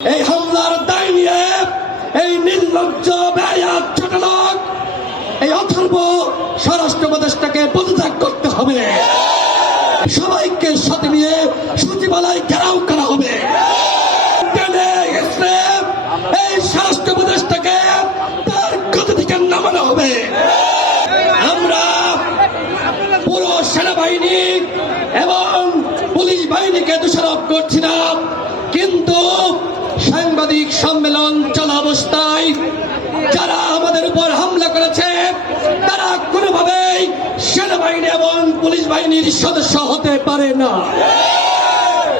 এই হামলার দায় নিয়ে এই নির্লজ্জ বেয়াত ছোট লোক এই অথর্ব স্বরাষ্ট্র উপদেষ্টাকে পদত্যাগ করতে হবে। সবাইকে সাথে নিয়ে সচিবালয় ঘেরাও করা হবে। এই স্বরাষ্ট্র উপদেষ্টাকে তার গতি থেকে নামানো হবে। আমরা পুরো সেনাবাহিনী এবং পুলিশ বাহিনীকে দোষারোপ করছি না, কিন্তু সাংবাদিক সম্মেলন চলা অবস্থায় যারা আমাদের উপর হামলা করেছে তারা কোনোভাবেই সেনাবাহিনী এবং পুলিশ বাহিনীর সদস্য হতে পারে না।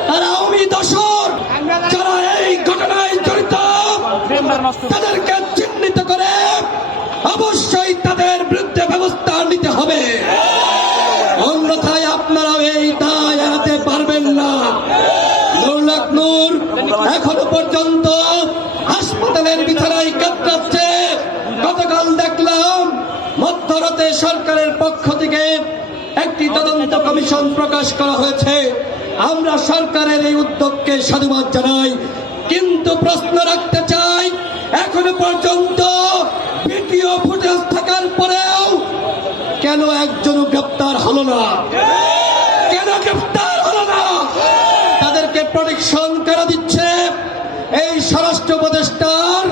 তারা আওয়ামী দোসর, যারা এই ঘটনায় জড়িত তাদেরকে চিহ্নিত করে অবশ্যই তাদের বিরুদ্ধে ব্যবস্থা নিতে হবে, অন্যথায় আপনারা এই দায় এড়াতে পারবেন না। নূর এখনো পর্যন্ত হাসপাতালের বিছানায় কাতরাচ্ছে। গতকাল দেখলাম মধ্যরাতে সরকারের পক্ষ থেকে একটি তদন্ত কমিশন প্রকাশ করা হয়েছে। আমরা সরকারের এই উদ্যোগকে সাধুবাদ জানাই, কিন্তু প্রশ্ন রাখতে চাই, এখনো পর্যন্ত ভিডিও ফুটেজ থাকার পরেও কেন একজনও গ্রেপ্তার হলো না? কেন গ্রেপ্তার হলো না? তাদেরকে প্রোটেকশন করা দিচ্ছে এই স্বরাষ্ট্র উপদেষ্টার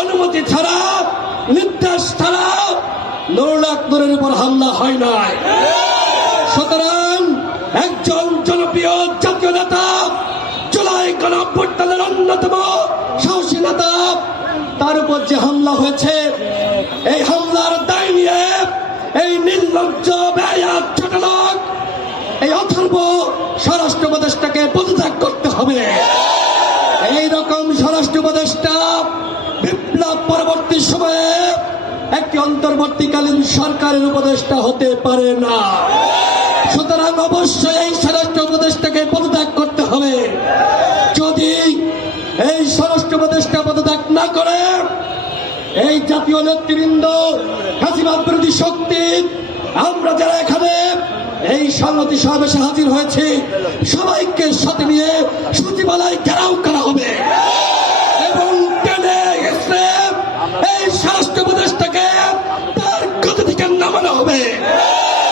অনুমতি ছাড়া, নির্দেশ ছাড়া নূরের উপর হামলা হয় নাই। সুতরাং একজন জনপ্রিয় জাতীয় নেতা, জুলাই গণঅভ্যুত্থানের অন্যতম সাহসী নেতা, তার উপর যে হামলা হয়েছে, এই হামলার দায় নিয়ে এই নির্লজ্জ বেয়াত ছোট লোক এই অথর্ব স্বরাষ্ট্র উপদেষ্টাকে পদত্যাগ করতে হবে। এইরকম স্বরাষ্ট্র উপদেষ্টা বিপ্লব পরবর্তী সময়ে একটি অন্তর্বর্তীকালীন সরকারের উপদেষ্টা হতে পারে না। সুতরাং অবশ্যই এই স্বরাষ্ট্র উপদেষ্টাকে পদত্যাগ করতে হবে। যদি এই স্বরাষ্ট্র উপদেষ্টা পদত্যাগ না করে, এই জাতীয় নেতৃবৃন্দ, ফ্যাসিবাদ বিরোধী শক্তি, আমরা যারা এখানে এই সংহতি সমাবেশে হাজির হয়েছি, সবাইকে সাথে নিয়ে সচিবালয়